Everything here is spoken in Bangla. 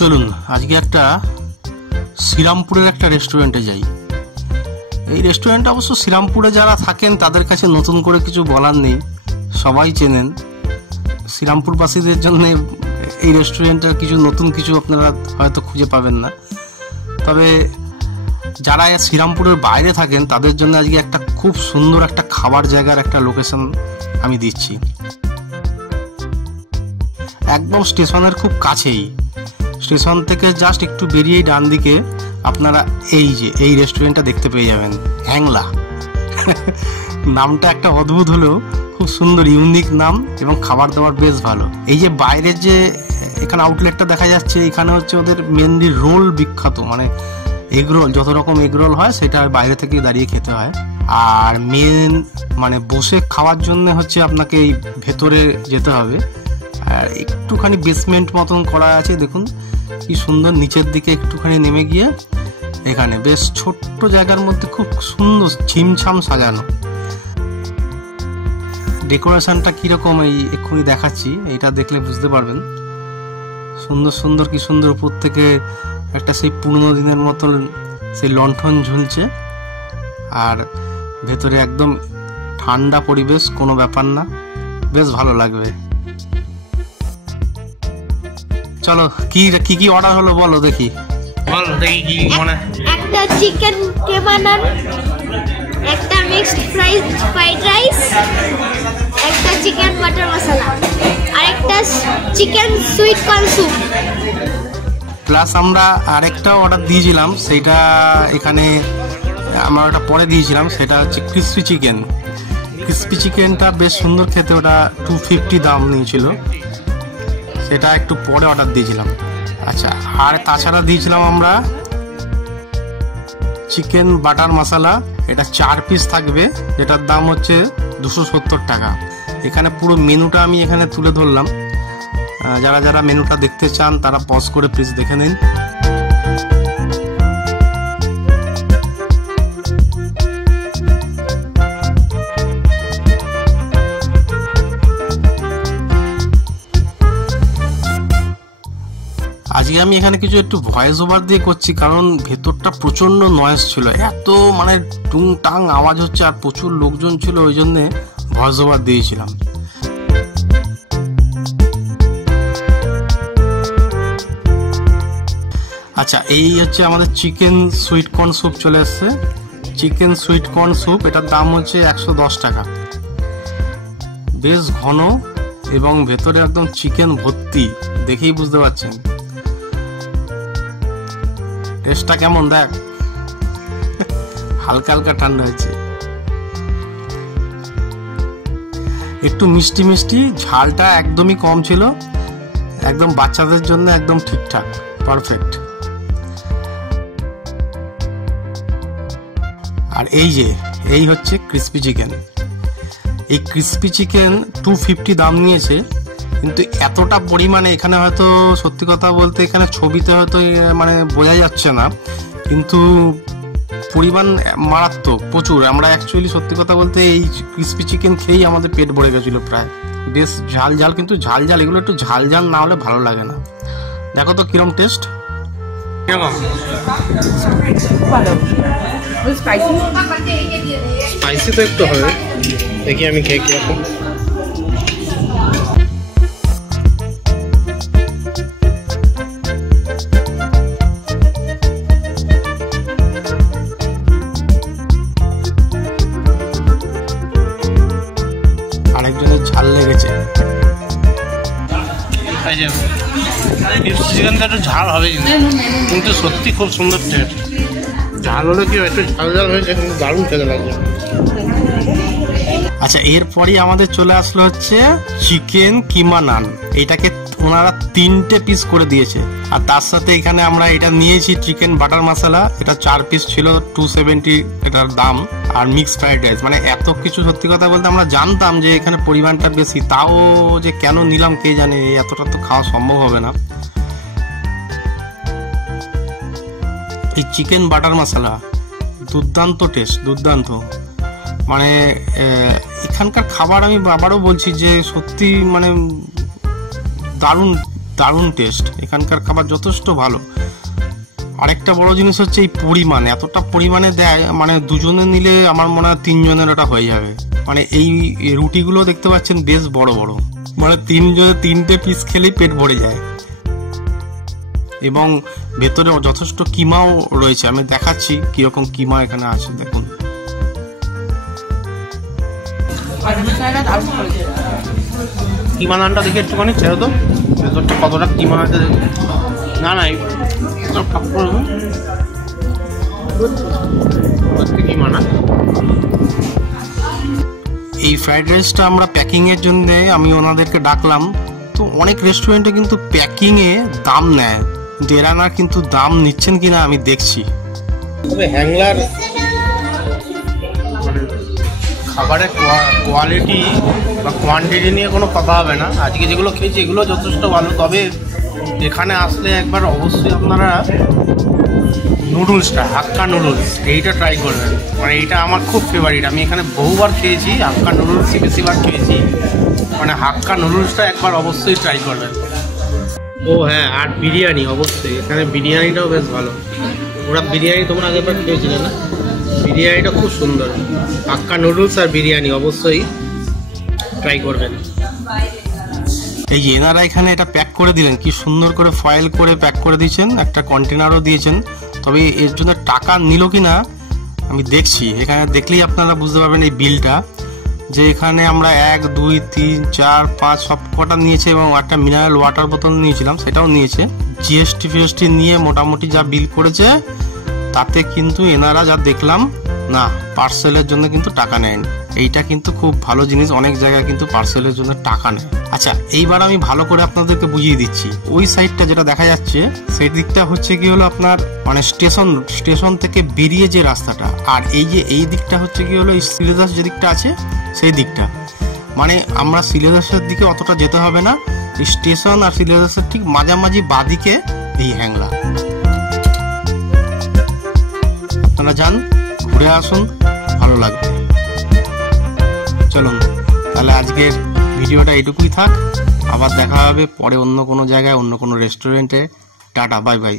চলুন আজকে একটা শ্রীরামপুরের একটা রেস্টুরেন্টে যাই। এই রেস্টুরেন্টটা অবশ্য শ্রীরামপুরে যারা থাকেন তাদের কাছে নতুন করে কিছু বলার নেই, সবাই চেনেন। শ্রীরামপুরবাসীদের জন্য এই রেস্টুরেন্টের নতুন কিছু আপনারা হয়তো খুঁজে পাবেন না, তবে যারা শ্রীরামপুরের বাইরে থাকেন তাদের জন্য আজকে একটা খুব সুন্দর একটা খাবার জায়গার একটা লোকেশন আমি দিচ্ছি। একদম স্টেশনের খুব কাছেই, স্টেশন থেকে জাস্ট একটু বেরিয়েই ডান দিকে আপনারা এই রেস্টুরেন্টটা দেখতে পেয়ে যাবেন, হ্যাংলা। নামটা একটা অদ্ভুত হলেও খুব সুন্দর ইউনিক নাম এবং খাবার দাবার বেশ ভালো। এই যে বাইরের যে এখানে আউটলেটটা দেখা যাচ্ছে, এখানে হচ্ছে ওদের মেনলি রোল বিখ্যাত, মানে এগরোল, যত রকম এগরোল হয় সেটা বাইরে থেকে দাঁড়িয়ে খেতে হয়। আর মেন মানে বসে খাওয়ার জন্য হচ্ছে আপনাকে এই ভেতরে যেতে হবে। আর একটুখানি বেসমেন্ট মতন করা আছে, দেখুন কি সুন্দর। নিচের দিকে একটুখানি নেমে গিয়ে এখানে বেশ ছোট্ট জায়গার মধ্যে খুব সুন্দর ছিমছাম সাজানো। ডেকোরেশনটা কিরকম এই এক্ষুনি দেখাচ্ছি, এটা দেখলে বুঝতে পারবেন। সুন্দর সুন্দর কি সুন্দর, উপর থেকে একটা সেই পুরনো দিনের মতন সেই লণ্ঠন ঝুলছে, আর ভেতরে একদম ঠান্ডা পরিবেশ, কোনো ব্যাপার না, বেশ ভালো লাগবে। চলো কি কি অর্ডার হলো বলো দেখি, বলো দেখি কি মনে। একটা চিকেন কিমা নান, একটা মিক্সড ফ্রাইড রাইস, একটা চিকেন বাটার মশলা, আর একটা chicken sweet corn soup. Plus আমরা আরেকটা অর্ডার দিয়েছিলাম, সেটা এখানে আমরা ওটা পরে দিয়েছিলাম, সেটা হচ্ছে ক্রিসপি চিকেন। ক্রিসপি চিকেনটা বেশ সুন্দর খেতে, ওটা 250 দাম নিয়েছিল, সেটা একটু পরে অর্ডার দিয়েছিলাম। আচ্ছা, আর তাছাড়া দিয়েছিলাম আমরা চিকেন বাটার মশলা, এটা 4 পিস থাকবে, যেটার দাম হচ্ছে 270 টাকা। এখানে পুরো মেনুটা আমি এখানে তুলে ধরলাম, যারা যারা মেনুটা দেখতে চান তারা পজ করে প্লিজ দেখে নিন। আজকে আমি এখানে কিছু একটু ভয়েস ওভার দিয়ে করছি, কারণ ভেতরটা প্রচন্ড নয়েজ ছিল, এত মানে টুং টাং আওয়াজ হচ্ছে, আর প্রচুর লোকজন ছিল, ওই জন্যে ভয়েস ওভার দিয়েছিলাম। আচ্ছা, এই হচ্ছে আমাদের চিকেন সুইট কর্ন স্যুপ চলে এসছে। চিকেন সুইট কর্ন স্যুপ, এটার দাম হচ্ছে 110 টাকা। বেশ ঘন এবং ভেতরে একদম চিকেন ভর্তি, দেখেই বুঝতে পারছেন। টেস্টটা কেমন দেখ, হালকা হালকা ঠান্ডা হয়েছে, একটু মিষ্টি মিষ্টি, ঝালটা একদমই কম ছিল, একদম বাচ্চাদের জন্য একদম ঠিকঠাক, পারফেক্ট। আর এই হচ্ছে ক্রিসপি চিকেন। এই ক্রিসপি চিকেন 250 দাম নিয়েছে, কিন্তু এতটা পরিমাণে এখানে হয়তো সত্যি কথা বলতে এখানে ছবিতে হয়তো মানে বোঝা যাচ্ছে না, কিন্তু পরিমাণ মারাত্মক, প্রচুর। আমরা অ্যাকচুয়ালি সত্যি কথা বলতে এই ক্রিসপি চিকেন খেয়েই আমাদের পেট ভরে গেছিলো প্রায়। বেশ ঝাল ঝাল, কিন্তু ঝাল ঝাল এগুলো একটু ঝাল ঝাল না হলে ভালো লাগে না। দেখো তো কিরম টেস্ট, স্পাইসি তো একটু হবে, দেখি আমি খেয়ে কিরকম। আরেকজনের ঝাল লেগেছে, চিকেনটা একটু ঝাল হবে কিন্তু সত্যি খুব সুন্দর টেস্ট। ঝাল হলে কি একটু ঝাল ঝাল হয়েছে, কিন্তু দারুণ খেতে লাগছে। আচ্ছা, এরপরই আমাদের চলে আসলো হচ্ছে চিকেন কিমা নান। এটাকে ওনারা 3টে পিস করে দিয়েছে, আর তার সাথে এখানে আমরা এটা নিয়েছি চিকেন বাটার মশলা, এটা 4 পিস ছিল, 270 এটার দাম, আর মিক্স ফ্রাইড রাইস। মানে এত কিছু, সত্যি কথা বলতে আমরা জানতাম যে এখানে পরিমাণটা বেশি, তাও যে কেন নিলাম কে জানে, এতটা তো খাওয়া সম্ভব হবে না। এই চিকেন বাটার মশলা দুর্দান্ত টেস্ট, দুর্দান্ত। মানে এখানকার খাবার আমি আবারও বলছি যে সত্যি মানে দারুণ দারুণ টেস্ট, এখানকার খাবার যথেষ্ট ভালো। আরেকটা বড় জিনিস হচ্ছে এই পরিমাণ, এতটা পরিমাণে দেয়, মানে দুজনে নিলে আমার মনে হয় 3 জনের ওটা হয়ে যাবে। মানে এই রুটিগুলো দেখতে পাচ্ছেন বেশ বড় বড়, মানে 3টে পিস খেলেই পেট ভরে যায়। এবং ভেতরে যথেষ্ট কিমাও রয়েছে, আমি দেখাচ্ছি কিরকম কিমা এখানে আছে। দেখুন কিমা নানটা দেখে একটুখানি ছেড়ে তো, ভেতরটা কতটা কিমা আছে দেখুন। না না কিমা না। এই ফ্রাইড রাইসটা আমরা প্যাকিংয়ের জন্য আমি ওনাদেরকে ডাকলাম, তো অনেক রেস্টুরেন্টে কিন্তু প্যাকিংয়ে দাম নেয়, এরা কিন্তু দাম নিচ্ছেন কিনা আমি দেখছি। তবে হ্যাংলার খাবারের কোয়ালিটি বা কোয়ান্টিটি নিয়ে কোনো কথা হবে না, আজকে যেগুলো খেয়েছি এগুলো যথেষ্ট ভালো। তবে এখানে আসলে একবার অবশ্যই আপনারা নুডলসটা, হাক্কা নুডলস, এইটা ট্রাই করবেন। মানে এইটা আমার খুব ফেভারিট, আমি এখানে বহুবার খেয়েছি, হাক্কা নুডলসই বেশিবার খেয়েছি। মানে হাক্কা নুডলসটা একবার অবশ্যই ট্রাই করবেন। ও হ্যাঁ, আর বিরিয়ানি অবশ্যই, এখানে বিরিয়ানিটাও বেশ ভালো। ওরা বিরিয়ানি তোমরা আগেবার খেয়েছিলে না, বিরিয়ানিটা খুব সুন্দর। হাক্কা নুডলস আর বিরিয়ানি অবশ্যই ট্রাই করবেন। এই যে এনারা এখানে এটা প্যাক করে দিলেন, কি সুন্দর করে ফয়েল করে প্যাক করে দিয়েছেন, একটা কন্টেনারও দিয়েছেন। তবে এর জন্য টাকা নিল কি না আমি দেখছি, এখানে দেখলেই আপনারা বুঝতে পারবেন এই বিলটা, যে এখানে আমরা 1 2 3 4 5 সব কটা নিয়েছে, এবং একটা মিনারেল ওয়াটার বোতল নিয়েছিলাম সেটাও নিয়েছে। জিএসটি ফিএসটি নিয়ে মোটামুটি যা বিল করেছে তাতে কিন্তু এনারা যা দেখলাম না, পার্সেলের জন্য কিন্তু টাকা নেয়নি। এইটা কিন্তু খুব ভালো জিনিস, অনেক জায়গায় কিন্তু পার্সেলের জন্য টাকা নেয়। আচ্ছা, এইবার আমি ভালো করে আপনাদেরকে বুঝিয়ে দিচ্ছি। ওই সাইডটা যেটা দেখা যাচ্ছে সেই দিকটা হচ্ছে কি হলো আপনার মানে স্টেশন থেকে বেরিয়ে যে রাস্তাটা, আর এই দিকটা হচ্ছে কি হলো সিলেদাস যে দিকটা আছে সেই দিকটা। মানে আমরা সিলেদাসের দিকে অতটা যেতে হবে না, স্টেশন আর সিলেদাসের ঠিক মাঝামাঝি বাদিকে এই হ্যাংলা। আপনারা যান, ঘুরে আসুন, ভালো লাগবে। চলুন তাহলে আজকের ভিডিওটা এটুকুই থাক, আবার দেখা হবে পরে অন্য কোনো জায়গায়, অন্য কোনো রেস্টুরেন্টে। Tata, bye bye.